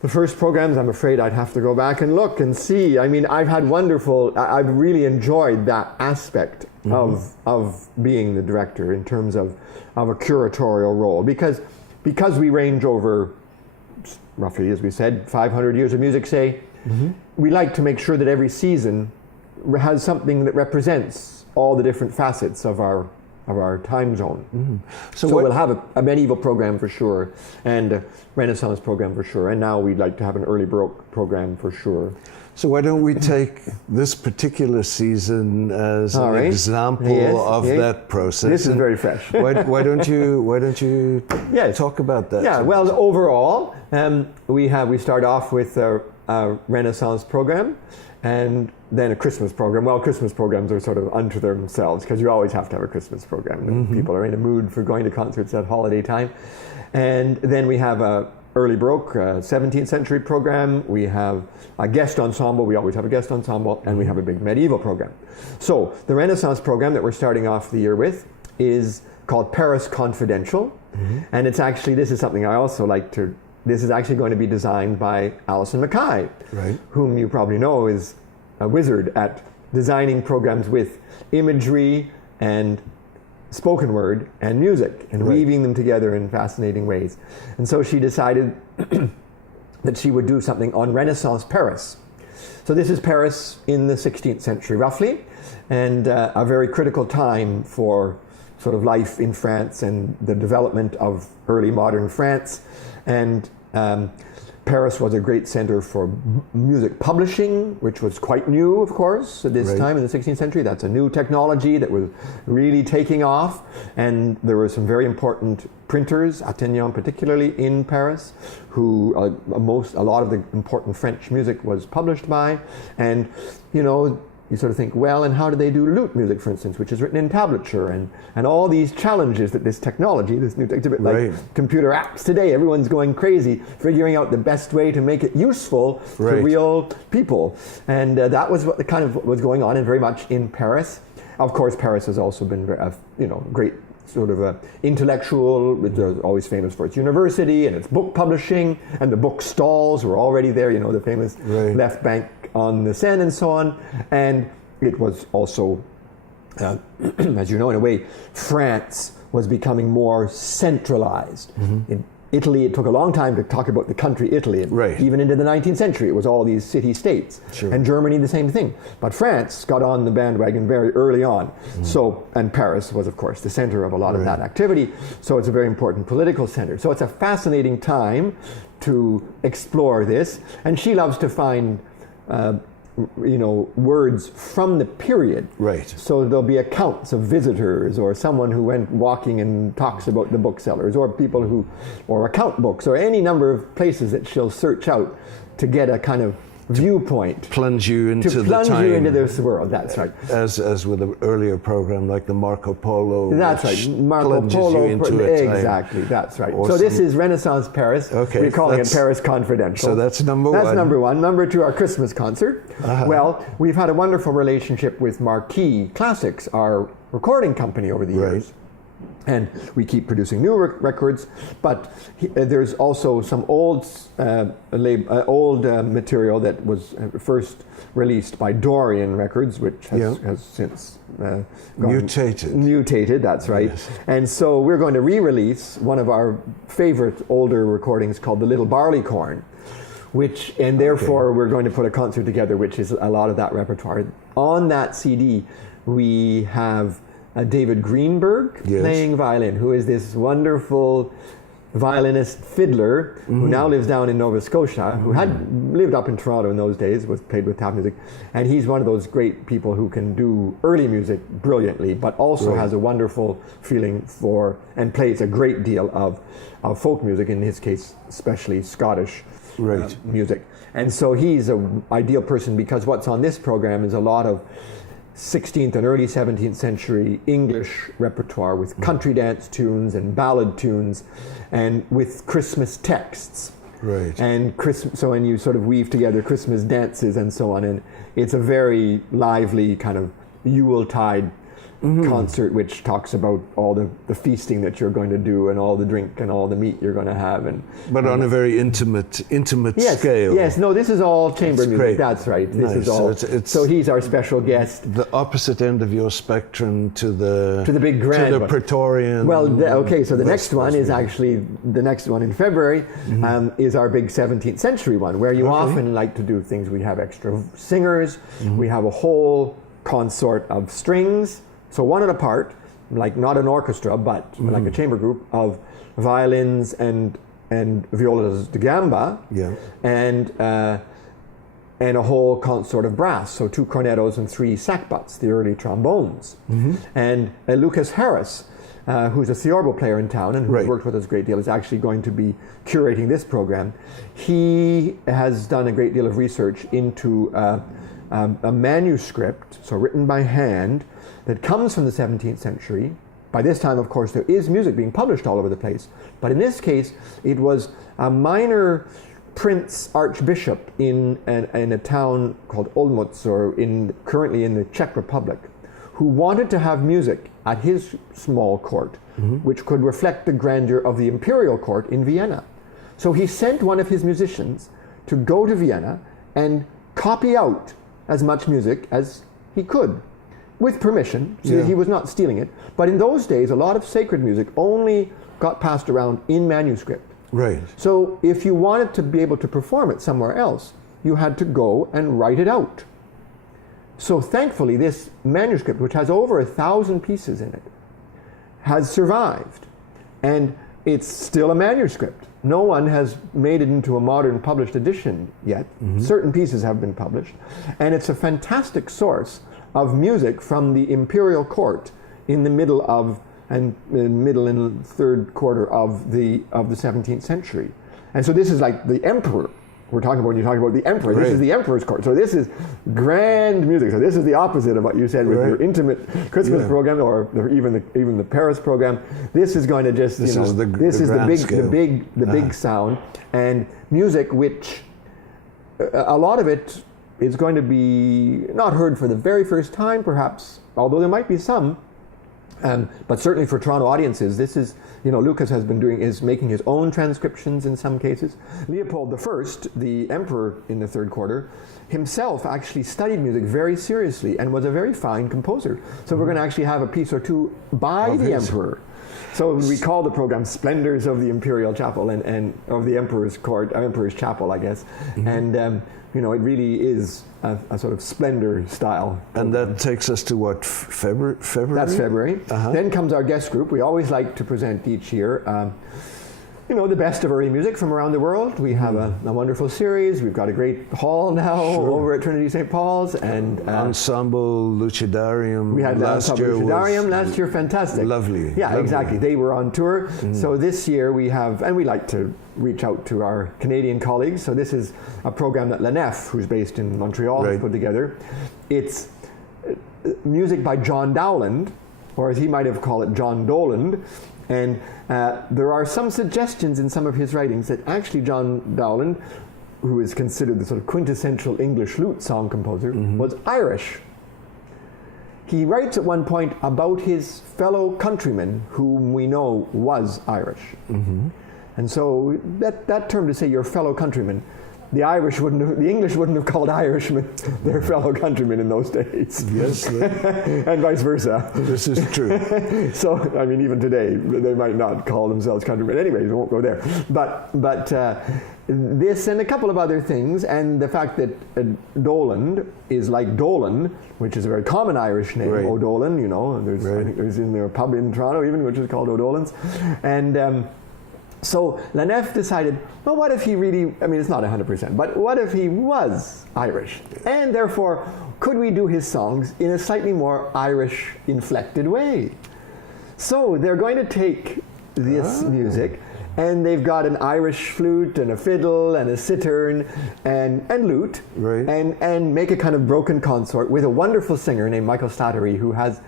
The first programs, I'm afraid I'd have to go back and look and see. I mean, I've really enjoyed that aspect of being the director in terms of a curatorial role, because we range over, roughly, as we said, 500 years of music, say, we like to make sure that every season has something that represents all the different facets of our time zone. So we'll have a medieval program for sure, and a Renaissance program for sure, and now we'd like to have an early Baroque program for sure. So why don't we take this particular season as an example of that process? This is very fresh. why don't you talk about that? Yeah. Well, overall, we start off with a Renaissance program, and then a Christmas program. Well, Christmas programs are sort of unto themselves, because you always have to have a Christmas program. People are in a mood for going to concerts at holiday time. And then we have a early Baroque, 17th century program. We have a guest ensemble. We always have a guest ensemble. And we have a big medieval program. So the Renaissance program that we're starting off the year with is called Paris Confidential. And it's actually, this is something I also like to, this is actually going to be designed by Alison Mackay, whom you probably know is a wizard at designing programs with imagery and spoken word and music, and weaving them together in fascinating ways. And so she decided that she would do something on Renaissance Paris. So this is Paris in the 16th century, roughly, and a very critical time for sort of life in France and the development of early modern France. And Paris was a great center for music publishing, which was quite new, of course, at this time in the 16th century. That's a new technology that was really taking off. And there were some very important printers, Attignan particularly, in Paris, who a lot of the important French music was published by. And, you know, you sort of think, well, and how do they do lute music, for instance, which is written in tablature, and all these challenges that this technology, this new, it's a bit like computer apps today. Everyone's going crazy figuring out the best way to make it useful to real people. And that was what kind of was going on, and very much in Paris. Of course, Paris has also been, great sort of intellectual. It's always famous for its university and its book publishing, and the book stalls were already there, you know, the famous Left Bank on the Seine and so on. And it was also, as you know, in a way, France was becoming more centralized. In Italy, it took a long time to talk about the country Italy. Even into the 19th century, it was all these city-states. And Germany, the same thing. But France got on the bandwagon very early on. So, and Paris was, of course, the center of a lot of that activity. So it's a very important political center. So it's a fascinating time to explore this. And she loves to find words from the period. So there'll be accounts of visitors, or someone who went walking and talks about the booksellers, or people or account books, or any number of places that she'll search out to get a kind of viewpoint. Plunge you into to the plunge time. you into this world, that's right. As with an earlier program like the Marco Polo. That's right, Marco Polo. You into a time. Exactly, that's right. Awesome. So this is Renaissance Paris. We're calling it Paris Confidential. So that's number one. That's number one. Number two, our Christmas concert. Well, we've had a wonderful relationship with Marquee Classics, our recording company, over the years. And we keep producing new records, but there's also some old material that was first released by Dorian Records, which has since mutated, that's right. And so we're going to re-release one of our favorite older recordings called The Little Barleycorn, and therefore we're going to put a concert together, which is a lot of that repertoire. On that CD, we have David Greenberg playing violin, who is this wonderful violinist fiddler who now lives down in Nova Scotia, who had lived up in Toronto in those days, played with tap music, and he's one of those great people who can do early music brilliantly, but also has a wonderful feeling for, and plays a great deal of folk music, in his case especially Scottish music. And so he's an ideal person, because what's on this program is a lot of 16th and early 17th century English repertoire with country dance tunes and ballad tunes, and with Christmas texts. And and you sort of weave together Christmas dances and so on, and it's a very lively kind of Yuletide concert, which talks about all the feasting that you're going to do and all the drink and all the meat you're going to have. But on a very intimate scale. Yes, no, this is all chamber music. Great. That's right. This Nice. is all. So he's our special guest. The opposite end of your spectrum to the big grand to the one. Praetorian. Well, okay, so the next one is actually the next one in February is our big 17th century one, where you often like to do things. We have extra singers. We have a whole consort of strings. So one at a part, like not an orchestra, but like a chamber group of violins and violas da gamba, and a whole consort of brass. So 2 cornetos and 3 sackbuts, the early trombones, and Lucas Harris, who's a theorbo player in town and who's worked with us a great deal, is actually going to be curating this program. He has done a great deal of research into a manuscript, so written by hand, that comes from the 17th century. By this time, of course, there is music being published all over the place. But in this case, it was a minor prince archbishop in a town called Olmutz, or currently in the Czech Republic, who wanted to have music at his small court, which could reflect the grandeur of the imperial court in Vienna. So he sent one of his musicians to go to Vienna and copy out as much music as he could, with permission, so that he was not stealing it. But in those days, a lot of sacred music only got passed around in manuscript. Right. So if you wanted to be able to perform it somewhere else, you had to go and write it out. So thankfully, this manuscript, which has over 1,000 pieces in it, has survived. And it's still a manuscript. No one has made it into a modern published edition yet. Certain pieces have been published. And it's a fantastic source of music from the imperial court in the middle and third quarter of the 17th century. And so this is like the emperor. We're talking about when you talk about the emperor. This is the emperor's court. So this is grand music. So this is the opposite of what you said with your intimate Christmas program, or even the Paris program. This is going to just this is the big sound and music, which a lot of it is going to be not heard for the very first time, perhaps, although there might be some. But certainly for Toronto audiences, this is, Lucas is making his own transcriptions in some cases. Leopold I, the emperor in the third quarter, himself actually studied music very seriously and was a very fine composer. So we're going to actually have a piece or two by the emperor. So we call the program Splendors of the Imperial Chapel and of the Emperor's Court, Emperor's Chapel, I guess. And it really is a sort of splendor style. And that takes us to what, February? That's February. Then comes our guest group. We always like to present each year the best of early music from around the world. We have a wonderful series. We've got a great hall now over at Trinity St. Paul's. And Ensemble Lucidarium. We had Ensemble Lucidarium last year, fantastic. Lovely. Yeah, lovely. Exactly. They were on tour. So this year we have, and we like to reach out to our Canadian colleagues. So this is a program that Lanef, who's based in Montreal, has put together. It's music by John Dowland, or as he might have called it, John Doland. And there are some suggestions in some of his writings that actually John Dowland, who is considered the sort of quintessential English lute song composer, was Irish. He writes at one point about his fellow countryman, whom we know was Irish. And so that term, to say your fellow countryman, the English wouldn't have called Irishmen their fellow countrymen in those days. Yes. And vice versa. This is true. So, even today, they might not call themselves countrymen. Anyways, we won't go there. But this and a couple of other things, and the fact that Doland is like Dolan, which is a very common Irish name, O'Dolan, I think there's in a pub in Toronto even, which is called O'Dolan's. And so Lanef decided, well, what if he really, it's not 100%, but what if he was Irish? And therefore, could we do his songs in a slightly more Irish-inflected way? So they're going to take this music, and they've got an Irish flute and a fiddle and a cittern and lute, and make a kind of broken consort with a wonderful singer named Michael Slattery, who has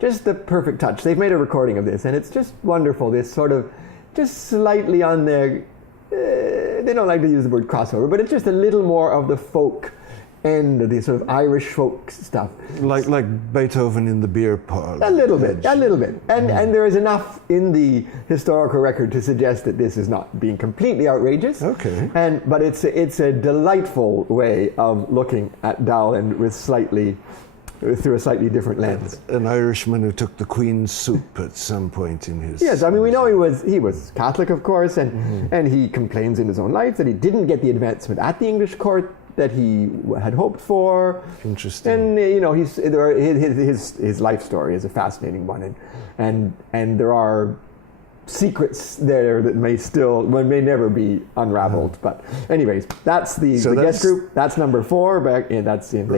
just the perfect touch. They've made a recording of this, and it's just wonderful, this sort of just slightly on the, they don't like to use the word crossover, but it's just a little more of the folk end of the sort of Irish folk stuff. Like Beethoven in the beer parlor. A little bit. And there is enough in the historical record to suggest that this is not being completely outrageous. Okay. But it's a delightful way of looking at Dowland through a slightly different lens. An Irishman who took the Queen's soup at some point in his... Yes, I mean, we know he was Catholic, of course, and he complains in his own life that he didn't get the advancement at the English court that he had hoped for. Interesting. And his life story is a fascinating one, and there are secrets there that may never be unraveled. But anyways, that's the guest group. That's number 4. That's in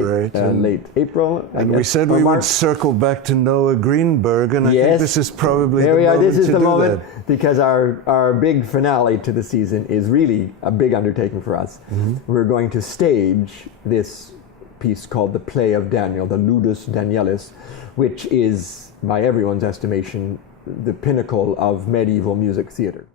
late April. And we said we would circle back to Noah Greenberg, and I think this is probably the moment This is to the do moment that. because our big finale to the season is really a big undertaking for us. We're going to stage this piece called The Play of Daniel, the Ludus Danielis, which is, by everyone's estimation, the pinnacle of medieval music theater.